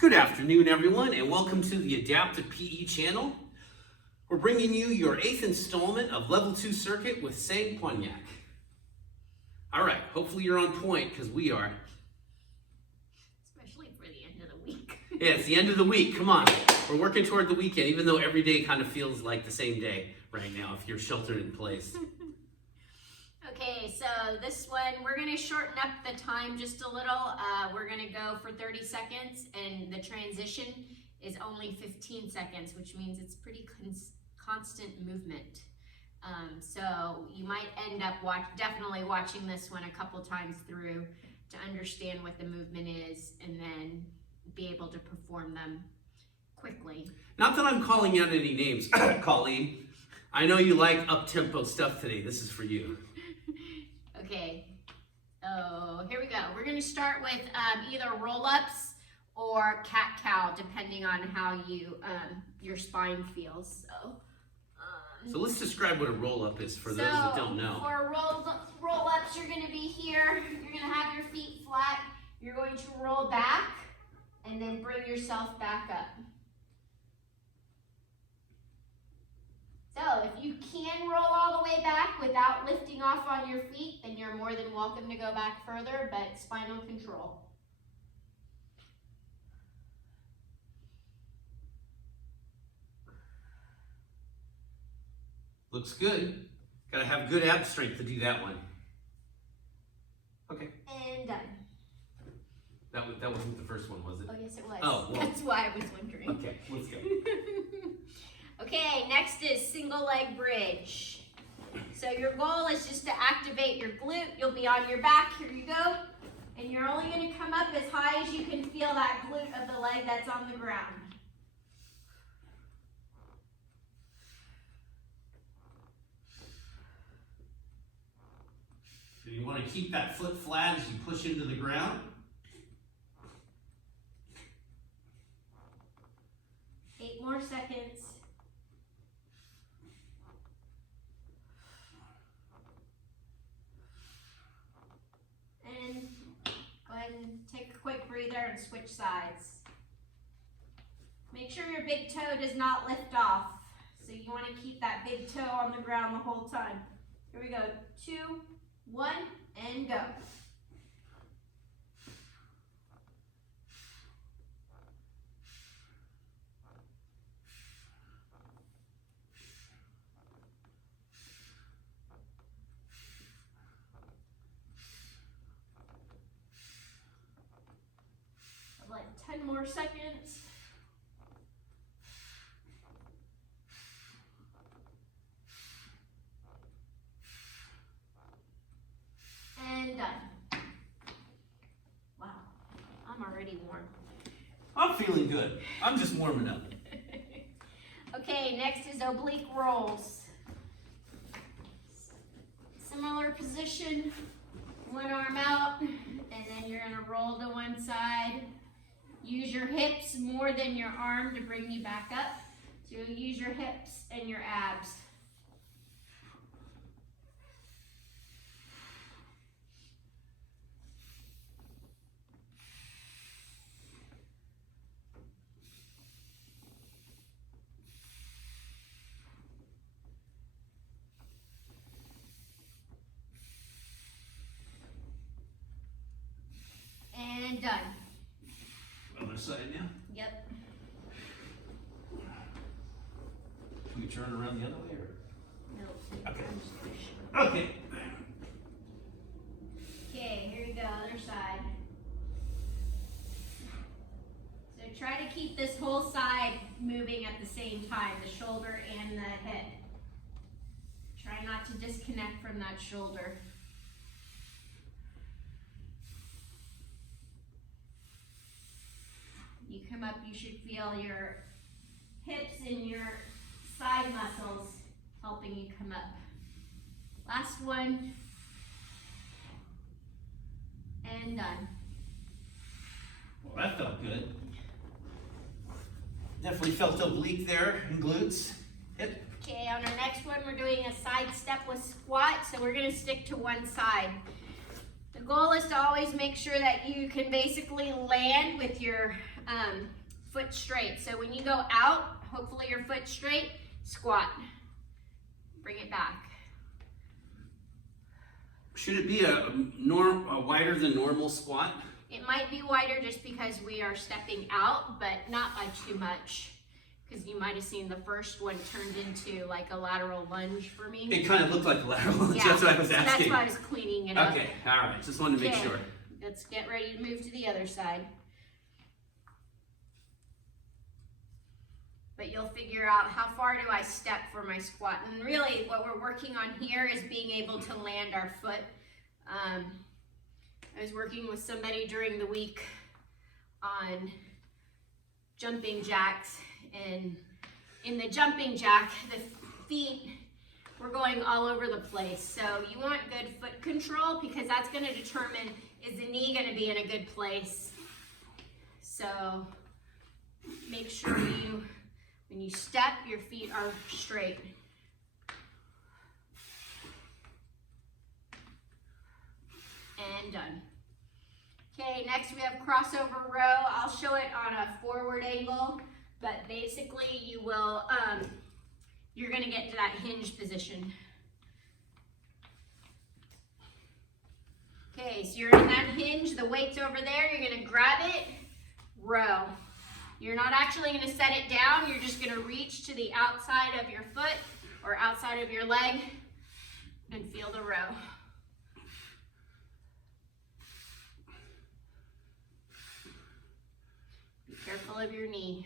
Good afternoon, everyone, and welcome to the Adaptive PE channel. We're bringing you your 8th installment of Level 2 Circuit with Sang Poniak. All right, hopefully you're on point, because we are. Especially for the end of the week. Yeah, it's the end of the week. Come on. We're working toward the weekend, even though every day kind of feels like the same day right now if you're sheltered in place. Okay, so this one, we're going to shorten up the time just a little. We're going to go for 30 seconds, and the transition is only 15 seconds, which means it's pretty constant movement. So you might end up definitely watching this one a couple times through to understand what the movement is and then be able to perform them quickly. Not that I'm calling out any names, Colleen. I know you like up-tempo stuff today. This is for you. Okay, so here we go. We're going to start with either roll-ups or cat-cow, depending on how you your spine feels. So let's describe what a roll-up is for those that don't know. For roll-ups, you're going to be here. You're going to have your feet flat. You're going to roll back and then bring yourself back up. So if you can roll all the way back without lifting off on your feet, then you're more than welcome to go back further, but spinal control. Looks good. Gotta have good ab strength to do that one. Okay. And done. That wasn't the first one, was it? Oh, yes, it was. Oh, well. That's why I was wondering. Okay, let's go. Okay, next is single leg bridge. So your goal is just to activate your glute. You'll be on your back. Here you go. And you're only going to come up as high as you can feel that glute of the leg that's on the ground. So you want to keep that foot flat as you push into the ground. 8 more seconds. And go ahead and take a quick breather and switch sides. Make sure your big toe does not lift off. So you want to keep that big toe on the ground the whole time. Here we go. 2, 1, and go. Like 10 more seconds. And done. Wow, I'm already warm. I'm feeling good. I'm just warming up. Okay, next is oblique rolls. Similar position, one arm out, and then you're gonna roll to one side. Use your hips more than your arm to bring you back up. So you'll use your hips and your abs. And done. Other side now. Yep. Can we turn around the other way? Or? No. Okay. I'm just pushing. Okay. Okay, here you go, other side. So try to keep this whole side moving at the same time, the shoulder and the head. Try not to disconnect from that shoulder. You come up, you should feel your hips and your side muscles helping you come up. Last one. And done. Well, that felt good. Definitely felt oblique there and glutes. Hip. Okay, on our next one, we're doing a side step with squat, so we're gonna stick to one side. The goal is to always make sure that you can basically land with your foot straight. So when you go out, hopefully your foot's straight, squat. Bring it back. Should it be a wider than normal squat? It might be wider just because we are stepping out, but not by too much. Because you might have seen the first one turned into like a lateral lunge for me. It kind of looked like a lateral lunge. Yeah. That's what I was So asking. that's why I was cleaning it up. Okay, all right. Just wanted to make Okay. sure. Let's get ready to move to the other side. But you'll figure out how far do I step for my squat. And really what we're working on here is being able to land our foot. I was working with somebody during the week on jumping jacks, and in the jumping jack, the feet were going all over the place. So you want good foot control because that's going to determine, is the knee going to be in a good place? So make sure when you step, your feet are straight. And done. Okay, next we have crossover row. I'll show it on a forward angle, but basically you will, you're gonna get to that hinge position. Okay, so you're in that hinge, the weight's over there, you're gonna grab it, row. You're not actually gonna set it down, you're just gonna reach to the outside of your foot or outside of your leg and feel the row. Be careful of your knee.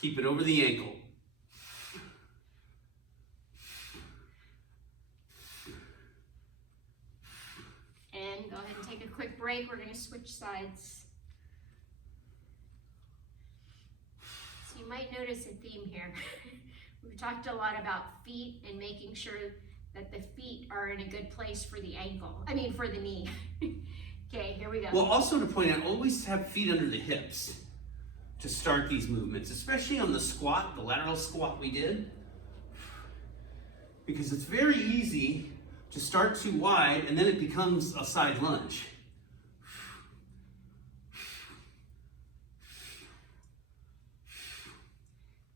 Keep it over the ankle. And go ahead and take a quick break. We're going to switch sides. So you might notice a theme here. We've talked a lot about feet and making sure that the feet are in a good place for the for the knee. Okay, here we go. Well, also to point out, always have feet under the hips to start these movements, especially on the squat, the lateral squat we did. Because it's very easy to start too wide and then it becomes a side lunge.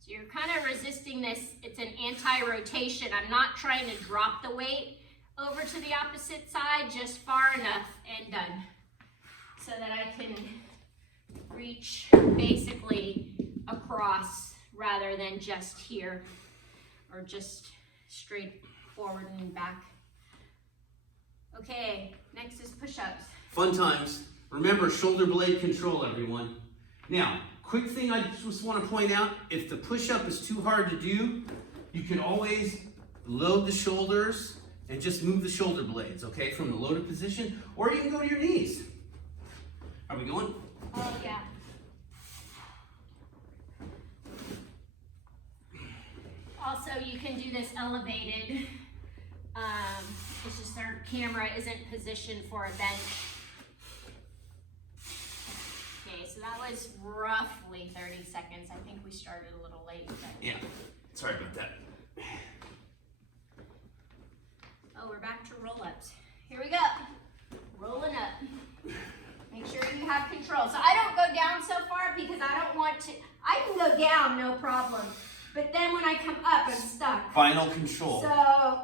So you're kind of resisting this. It's an anti-rotation. I'm not trying to drop the weight over to the opposite side, just far enough and done. So that I can reach basically across rather than just here or just straight forward and back. Okay, next is push-ups. Fun times. Remember, shoulder blade control, everyone. Now, quick thing I just want to point out, if the push-up is too hard to do, you can always load the shoulders and just move the shoulder blades, okay, from the loaded position, or you can go to your knees. Are we going? Oh, yeah. Also, you can do this elevated. It's just our camera isn't positioned for a bench. Okay, so that was roughly 30 seconds. I think we started a little late. But... Yeah, sorry about that. Oh, we're back to roll-ups. Here we go. Rolling up. Make sure you have control. So I don't go down so far because I don't want to. I can go down, no problem. But then when I come up, I'm stuck. Final control. So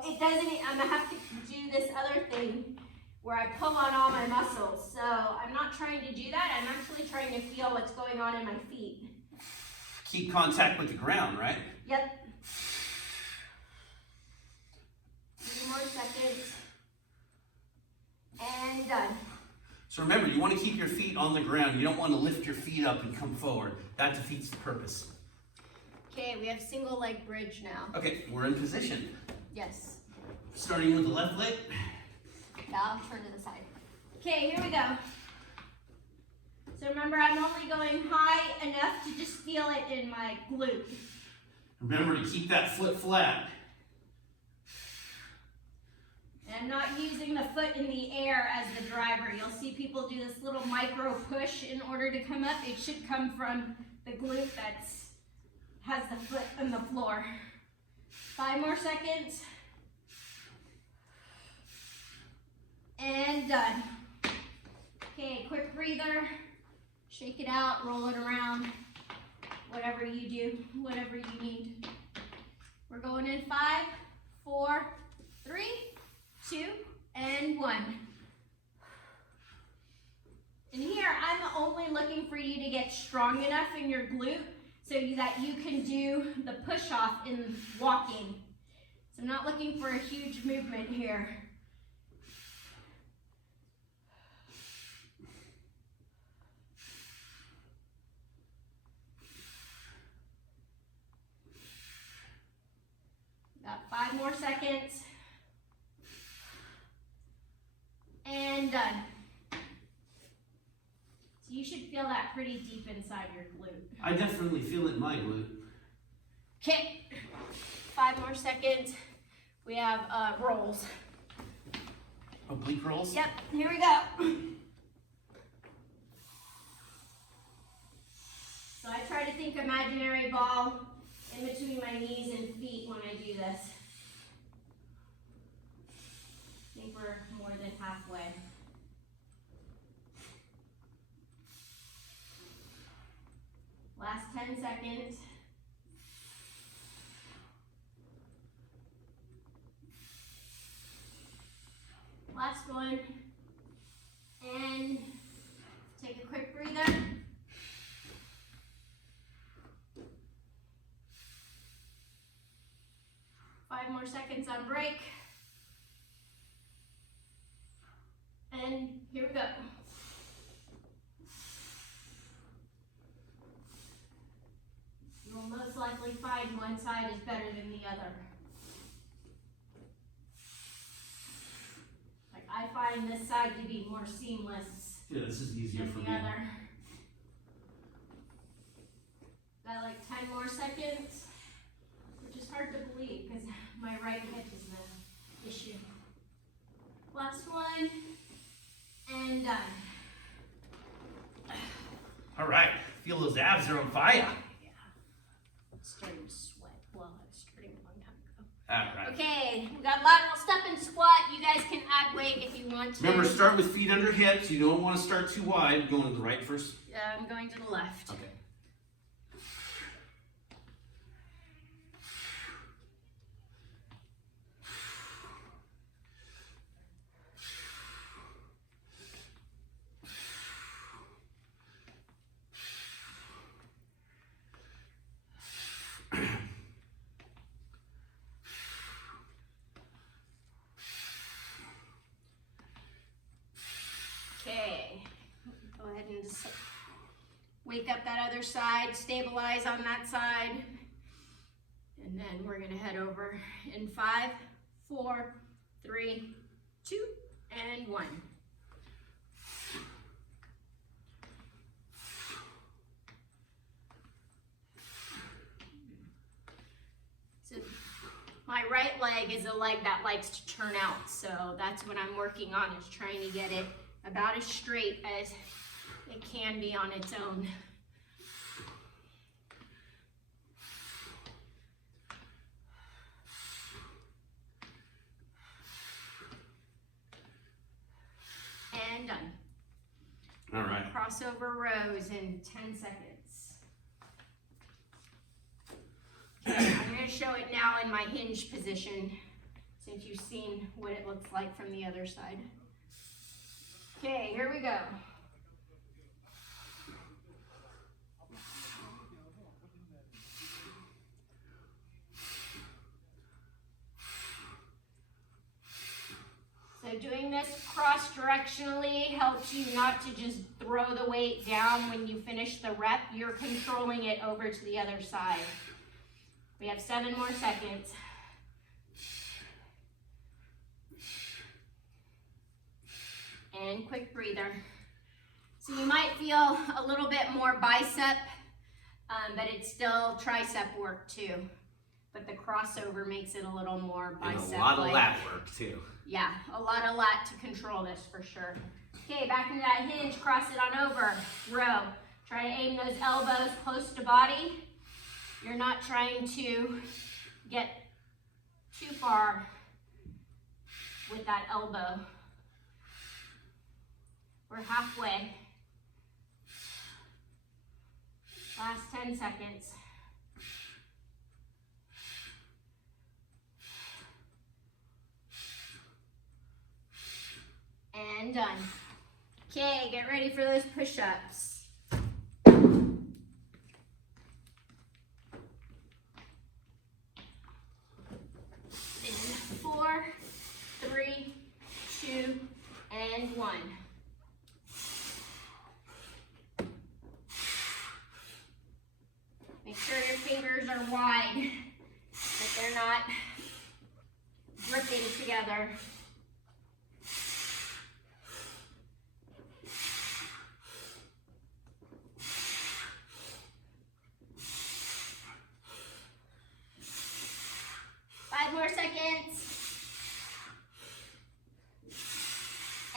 it doesn't, I'm gonna have to do this other thing where I pull on all my muscles. So I'm not trying to do that. I'm actually trying to feel what's going on in my feet. Keep contact with the ground, right? Yep. 3 more seconds. And done. So remember, you want to keep your feet on the ground. You don't want to lift your feet up and come forward. That defeats the purpose. Okay, we have single leg bridge now. Okay, we're in position. Yes. Starting with the left leg. Yeah, I'll turn to the side. Okay, here we go. So remember, I'm only going high enough to just feel it in my glute. Remember to keep that foot flat. And I'm not using the foot in the air as the driver. You'll see people do this little micro push in order to come up. It should come from the glute that has the foot on the floor. 5 more seconds. And done. Okay, quick breather. Shake it out, roll it around. Whatever you do, whatever you need. We're going in 5, 4, 3, 2, and 1. And here, I'm only looking for you to get strong enough in your glute so that you can do the push-off in walking. So I'm not looking for a huge movement here. Got 5 more seconds. And done. So you should feel that pretty deep inside your glute. I definitely feel it in my glute. Okay, 5 more seconds. We have rolls. Oblique rolls? Yep, here we go. So I try to think imaginary ball in between my knees and feet when I do this. I think we're more than halfway. Last 10 seconds. Last one. And take a quick breather. Five more seconds on break. And here we go. You will most likely find one side is better than the other. Like I find this side to be more seamless Yeah, this is easier than for the me. other. Got like 10 more seconds, which is hard to believe because my right hip is the issue. Last one, and done. All right, feel those abs are on fire. Yeah, starting to sweat. Well, I was starting a long time ago. All right. Okay, we got lateral step and squat. You guys can add weight if you want to. Remember, start with feet under hips. You don't want to start too wide. Going to the right first. I'm going to the left. Okay. Okay, go ahead and just wake up that other side, stabilize on that side, and then we're gonna head over in 5, 4, 3, 2, and 1. So my right leg is a leg that likes to turn out, so that's what I'm working on, is trying to get it about as straight as it can be on its own. And done. All right. Crossover rows in 10 seconds. I'm going to show it now in my hinge position, since you've seen what it looks like from the other side. Okay, here we go. So doing this cross-directionally helps you not to just throw the weight down when you finish the rep. You're controlling it over to the other side. We have 7 more seconds. And quick breather. So you might feel a little bit more bicep, but it's still tricep work too. But the crossover makes it a little more bicep. And a lot of lat work too. Yeah, a lot of lat to control this for sure. Okay, back into that hinge, cross it on over, row. Try to aim those elbows close to body. You're not trying to get too far with that elbow. We're halfway. Last 10 seconds. And done. Okay, get ready for those push-ups. In 4, 3, 2, and 1. Make sure your fingers are wide, that they're not gripping together. More seconds.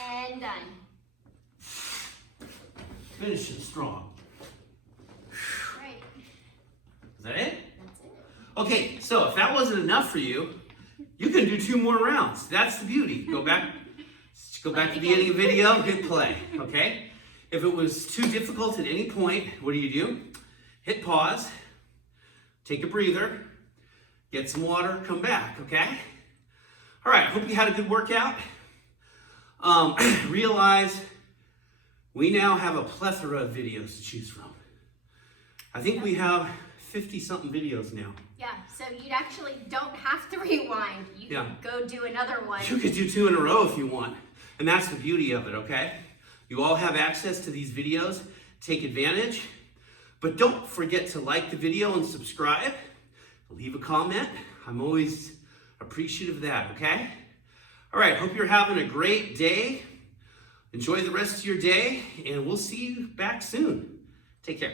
And done. Finishing strong. Right. Is that it? That's it. Okay, so if that wasn't enough for you, you can do 2 more rounds. That's the beauty. Go back to the beginning of the video, hit play, okay? If it was too difficult at any point, what do? Hit pause, take a breather, get some water, come back, okay? All right, hope you had a good workout. Realize we now have a plethora of videos to choose from. I think we have 50-something videos now. Yeah, so you actually don't have to rewind. You can go do another one. You could do 2 in a row if you want. And that's the beauty of it, okay? You all have access to these videos. Take advantage. But don't forget to like the video and subscribe. Leave a comment. I'm always appreciative of that, okay? All right, hope you're having a great day. Enjoy the rest of your day, and we'll see you back soon. Take care.